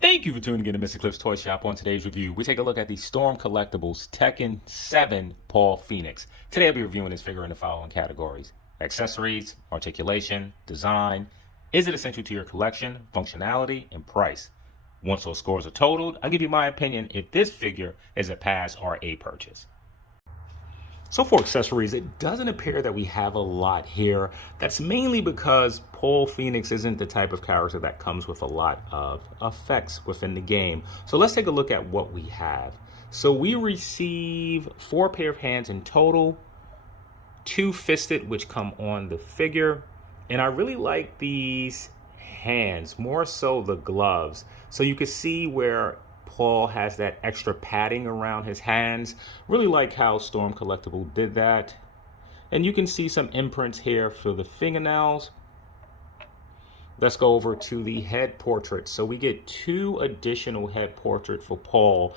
Thank you for tuning in to Mr. Cliff's Toy Shop. On today's review, we take a look at the Storm Collectibles Tekken 7 Paul Phoenix. Today I'll be reviewing this figure in the following categories: accessories, articulation, design, is it essential to your collection, functionality, and price. Once those scores are totaled, I'll give you my opinion if this figure is a pass or a purchase. So for accessories, it doesn't appear that we have a lot here. That's mainly because Paul Phoenix isn't the type of character that comes with a lot of effects within the game. So let's take a look at what we have. So we receive 4 pair of hands in total, 2 fisted, which come on the figure. And I really like these hands, more so the gloves. So you can see where Paul has that extra padding around his hands. Really like how Storm Collectible did that. And you can see some imprints here for the fingernails. Let's go over to the head portrait. So we get 2 additional head portraits for Paul.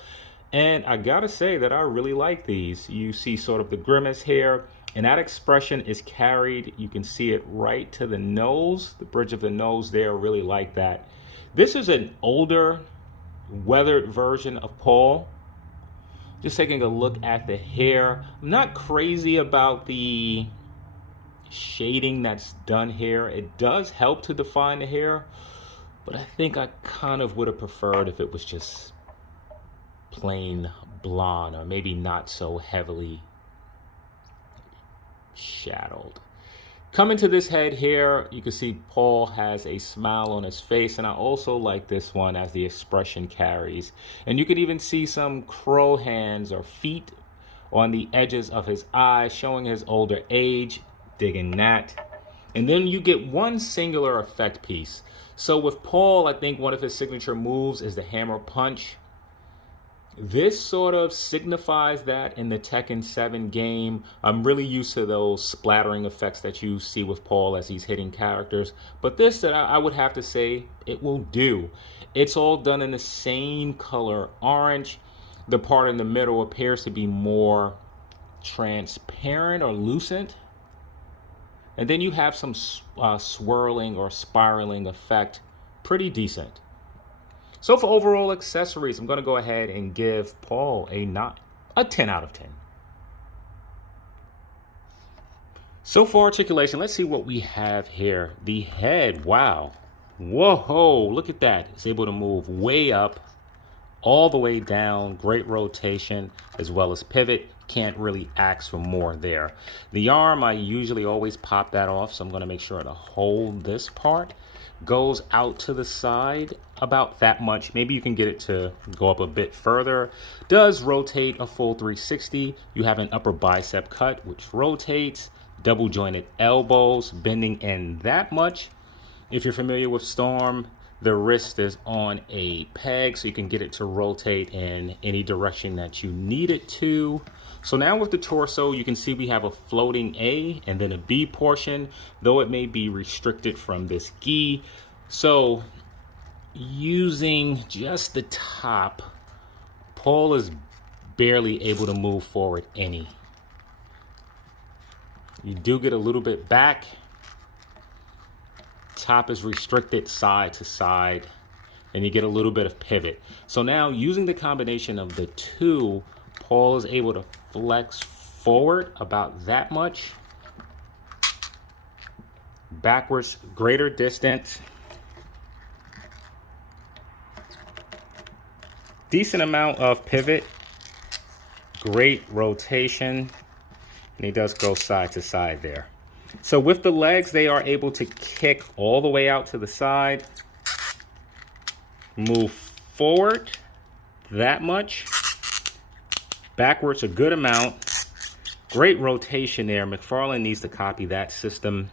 And I gotta say that I really like these. You see sort of the grimace here, and that expression is carried. You can see it right to the nose, the bridge of the nose there. Really like that. This is an older, weathered version of Paul. Just taking a look at the hair. I'm not crazy about the shading that's done here. It does help to define the hair, but I think I kind of would have preferred if it was just plain blonde, or maybe not so heavily shadowed. Coming to this head here, you can see Paul has a smile on his face, and I also like this one as the expression carries. And you can even see some crow hands or feet on the edges of his eyes, showing his older age. Digging that. And then you get one singular effect piece. So with Paul, I think one of his signature moves is the hammer punch. This sort of signifies that in the Tekken 7 game. I'm really used to those splattering effects that you see with Paul as he's hitting characters. But this, I would have to say, it will do. It's all done in the same color, orange. The part in the middle appears to be more transparent or lucent. And then you have some swirling or spiraling effect. Pretty decent. So for overall accessories, I'm going to go ahead and give Paul a 10 out of 10. So for articulation, let's see what we have here. The head, wow. Whoa, look at that. It's able to move way up, all the way down. Great rotation, as well as pivot. Can't really ask for more there. The arm, I usually always pop that off, so I'm going to make sure to hold this part. Goes out to the side about that much. Maybe you can get it to go up a bit further. Does rotate a full 360. You have an upper bicep cut, which rotates. Double jointed elbows, bending in that much. If you're familiar with Storm, the wrist is on a peg, so you can get it to rotate in any direction that you need it to. So now with the torso, you can see we have a floating A and then a B portion, though it may be restricted from this gi. So using just the top, Paul is barely able to move forward any. You do get a little bit back. Top is restricted side to side, and you get a little bit of pivot. So now using the combination of the two, Paul is able to flex forward about that much. Backwards, greater distance. Decent amount of pivot. Great rotation. And he does go side to side there. So with the legs, they are able to kick all the way out to the side. Move forward that much. Backwards a good amount. Great rotation there. McFarlane needs to copy that system.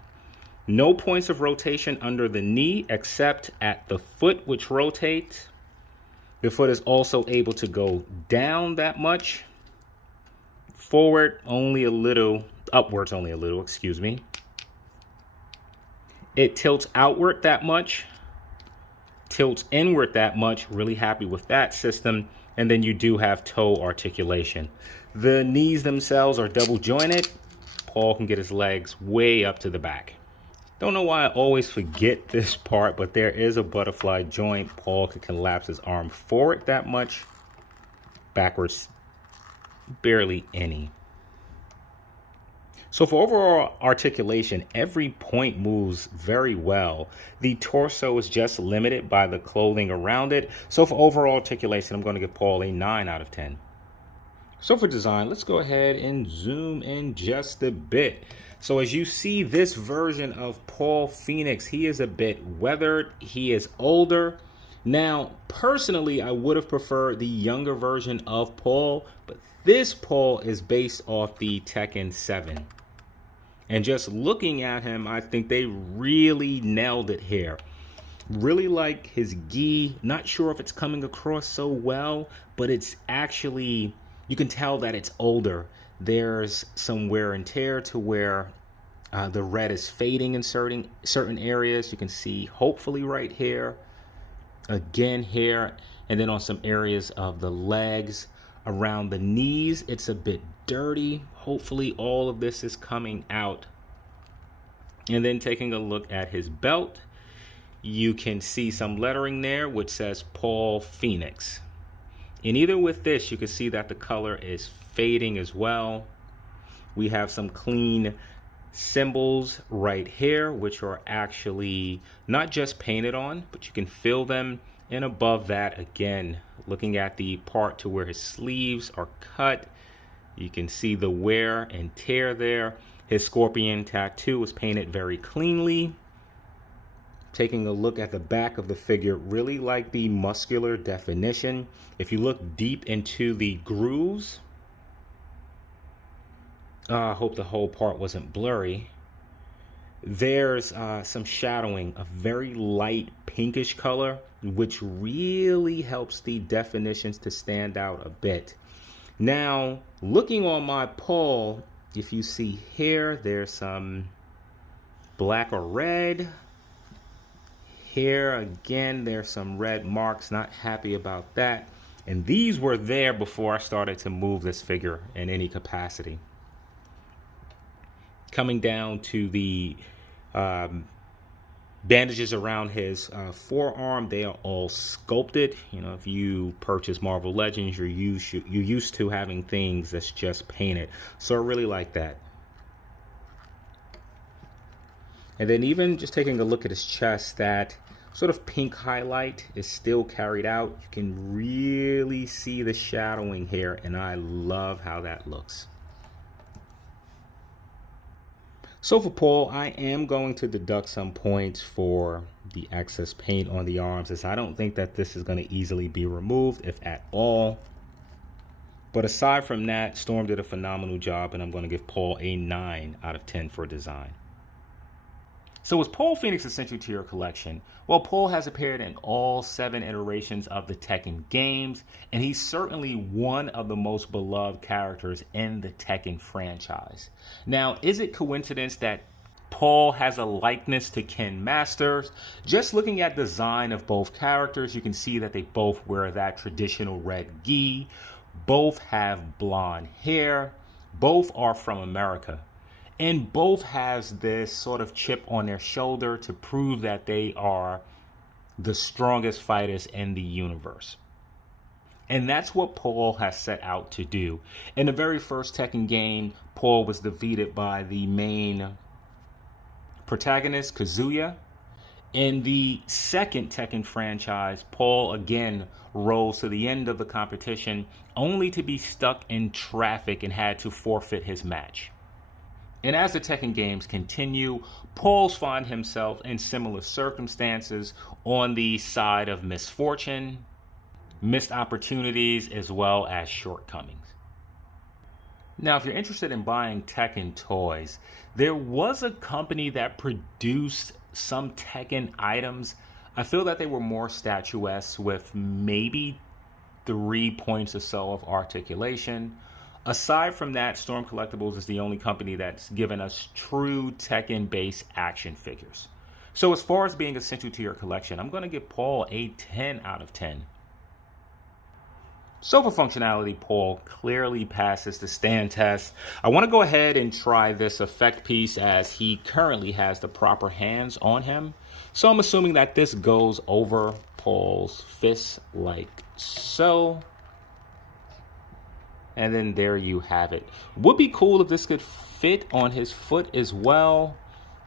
No points of rotation under the knee except at the foot, which rotates. The foot is also able to go down that much. Forward only a little, upwards only a little, excuse me. It tilts outward that much. Tilts inward that much. Really happy with that system. And then you do have toe articulation. The knees themselves are double jointed. Paul can get his legs way up to the back. Don't know why I always forget this part, but there is a butterfly joint. Paul could collapse his arm forward that much. Backwards, barely any. So for overall articulation, every point moves very well. The torso is just limited by the clothing around it. So for overall articulation, I'm going to give Paul a 9 out of 10. So for design, let's go ahead and zoom in just a bit. So as you see this version of Paul Phoenix, he is a bit weathered. He is older. Now, personally, I would have preferred the younger version of Paul, but this Paul is based off the Tekken 7. And just looking at him, I think they really nailed it here. Really like his gi. Not sure if it's coming across so well, but it's actually, you can tell that it's older. There's some wear and tear to where the red is fading in certain areas. You can see hopefully right here, again here, and then on some areas of the legs. Around the knees, it's a bit dirty. Hopefully all of this is coming out. And then taking a look at his belt, you can see some lettering there which says Paul Phoenix. And either with this, you can see that the color is fading as well. We have some clean symbols right here, which are actually not just painted on, but you can feel them. And above that, again, looking at the part to where his sleeves are cut, you can see the wear and tear there. His scorpion tattoo was painted very cleanly. Taking a look at the back of the figure, really like the muscular definition. If you look deep into the grooves, I hope the whole part wasn't blurry. There's some shadowing, a very light pinkish color, which really helps the definitions to stand out a bit. Now, looking on my Paul, if you see here, there's some black or red. Here, again, there's some red marks. Not happy about that. And these were there before I started to move this figure in any capacity. Coming down to the bandages around his forearm, they are all sculpted. You know, if you purchase Marvel Legends, you're used to having things that's just painted. So I really like that. And then even just taking a look at his chest, that sort of pink highlight is still carried out. You can really see the shadowing here, and I love how that looks. So for Paul, I am going to deduct some points for the excess paint on the arms, as I don't think that this is going to easily be removed, if at all. But aside from that, Storm did a phenomenal job, and I'm going to give Paul a 9 out of 10 for design. So is Paul Phoenix essential to your collection? Well, Paul has appeared in all 7 iterations of the Tekken games, and he's certainly one of the most beloved characters in the Tekken franchise. Now, is it coincidence that Paul has a likeness to Ken Masters? Just looking at design of both characters, you can see that they both wear that traditional red gi. Both have blonde hair. Both are from America. And both has this sort of chip on their shoulder to prove that they are the strongest fighters in the universe. And that's what Paul has set out to do. In the very first Tekken game, Paul was defeated by the main protagonist, Kazuya. In the second Tekken franchise, Paul again rose to the end of the competition, only to be stuck in traffic and had to forfeit his match. And as the Tekken games continue, Paul's find himself in similar circumstances on the side of misfortune, missed opportunities, as well as shortcomings. Now, if you're interested in buying Tekken toys, there was a company that produced some Tekken items. I feel that they were more statuesque with maybe 3 points or so of articulation. Aside from that, Storm Collectibles is the only company that's given us true Tekken-based action figures. So as far as being essential to your collection, I'm going to give Paul a 10 out of 10. So for functionality, Paul clearly passes the stand test. I want to go ahead and try this effect piece as he currently has the proper hands on him. So I'm assuming that this goes over Paul's fist like so. And then there you have it. Would be cool if this could fit on his foot as well.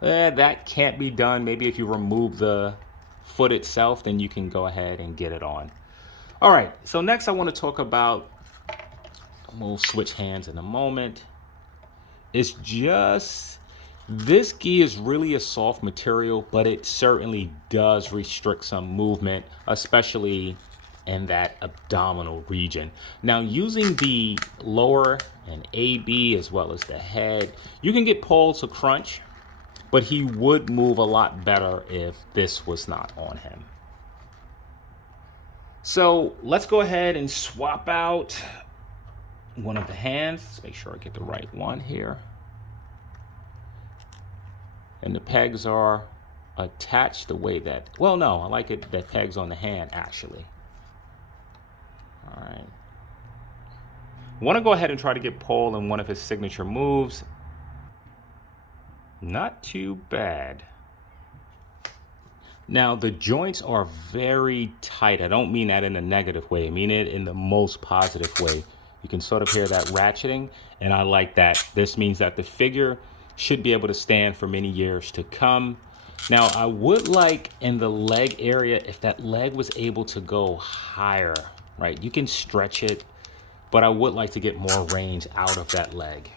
That can't be done. Maybe if you remove the foot itself, then you can go ahead and get it on. All right, so next I want to talk about, we'll switch hands in a moment. It's just, this gi is really a soft material, but it certainly does restrict some movement, especially in that abdominal region. Now, using the lower and AB as well as the head, you can get Paul to crunch, but he would move a lot better if this was not on him. So let's go ahead and swap out one of the hands. Let's make sure I get the right one here. And the pegs are attached the way that, well, no, I like it that pegs on the hand actually. All right. I want to go ahead and try to get Paul in one of his signature moves. Not too bad. Now, the joints are very tight. I don't mean that in a negative way. I mean it in the most positive way. You can sort of hear that ratcheting, and I like that. This means that the figure should be able to stand for many years to come. Now, I would like in the leg area, if that leg was able to go higher, right? You can stretch it, but I would like to get more range out of that leg.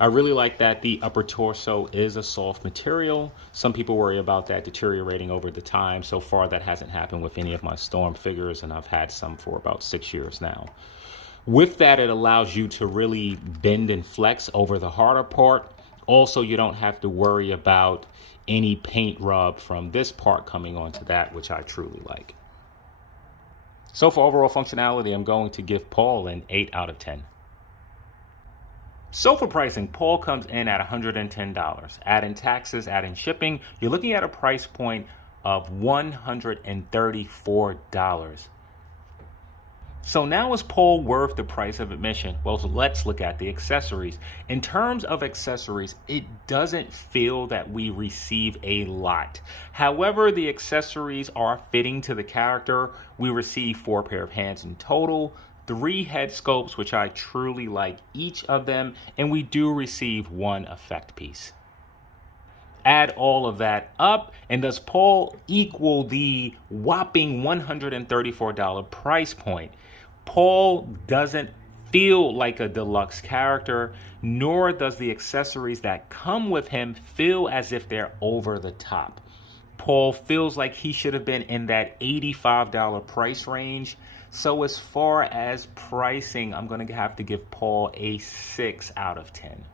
I really like that the upper torso is a soft material. Some people worry about that deteriorating over the time. So far, that hasn't happened with any of my Storm figures, and I've had some for about 6 years now. With that, it allows you to really bend and flex over the harder part. Also, you don't have to worry about any paint rub from this part coming onto that, which I truly like. So for overall functionality, I'm going to give Paul an 8 out of 10. So for pricing, Paul comes in at $110. Add in taxes, add in shipping, you're looking at a price point of $134. So now is Paul worth the price of admission? Well, so let's look at the accessories. In terms of accessories, it doesn't feel that we receive a lot. However, the accessories are fitting to the character. We receive 4 pair of hands in total, 3 head sculpts, which I truly like each of them, and we do receive 1 effect piece. Add all of that up, and does Paul equal the whopping $134 price point? Paul doesn't feel like a deluxe character, nor does the accessories that come with him feel as if they're over the top. Paul feels like he should have been in that $85 price range. So as far as pricing, I'm going to have to give Paul a 6 out of 10.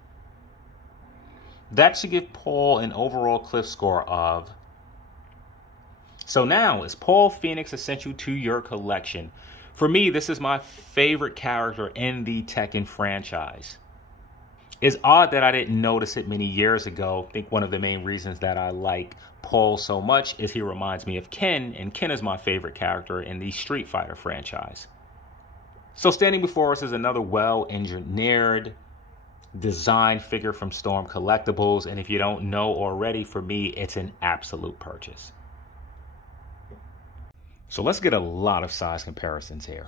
That should give Paul an overall cliff score of. So now, is Paul Phoenix essential to your collection? For me, this is my favorite character in the Tekken franchise. It's odd that I didn't notice it many years ago. I think one of the main reasons that I like Paul so much is he reminds me of Ken, and Ken is my favorite character in the Street Fighter franchise. So standing before us is another well-engineered design figure from Storm Collectibles, and if you don't know already, for me, it's an absolute purchase. So let's get a lot of size comparisons here.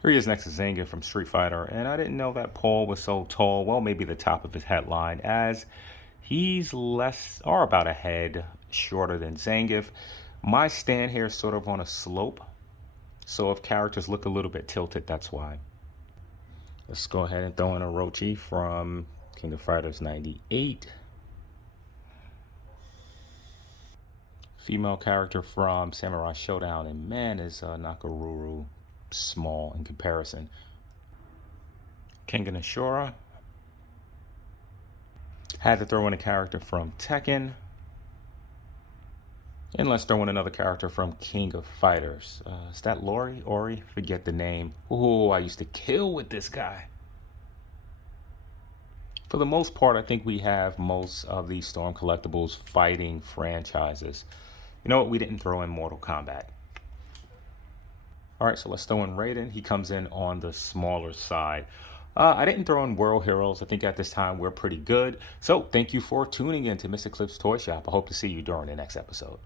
Here he is next to Zangief from Street Fighter, and I didn't know that Paul was so tall. Well, maybe the top of his headline, as he's less, or about a head shorter than Zangief. My stand here is sort of on a slope, so if characters look a little bit tilted, that's why. Let's go ahead and throw in Orochi from King of Fighters 98. Female character from Samurai Showdown, and man, is Nakaruru small in comparison. Kengan Ashura. Had to throw in a character from Tekken. And let's throw in another character from King of Fighters. Is that Ori? Forget the name. Ooh, I used to kill with this guy. For the most part, I think we have most of these Storm Collectibles fighting franchises. You know what? We didn't throw in Mortal Kombat. All right, so let's throw in Raiden. He comes in on the smaller side. I didn't throw in World Heroes. I think at this time we're pretty good. So thank you for tuning in to Mr. Cliff's Toy Shop. I hope to see you during the next episode.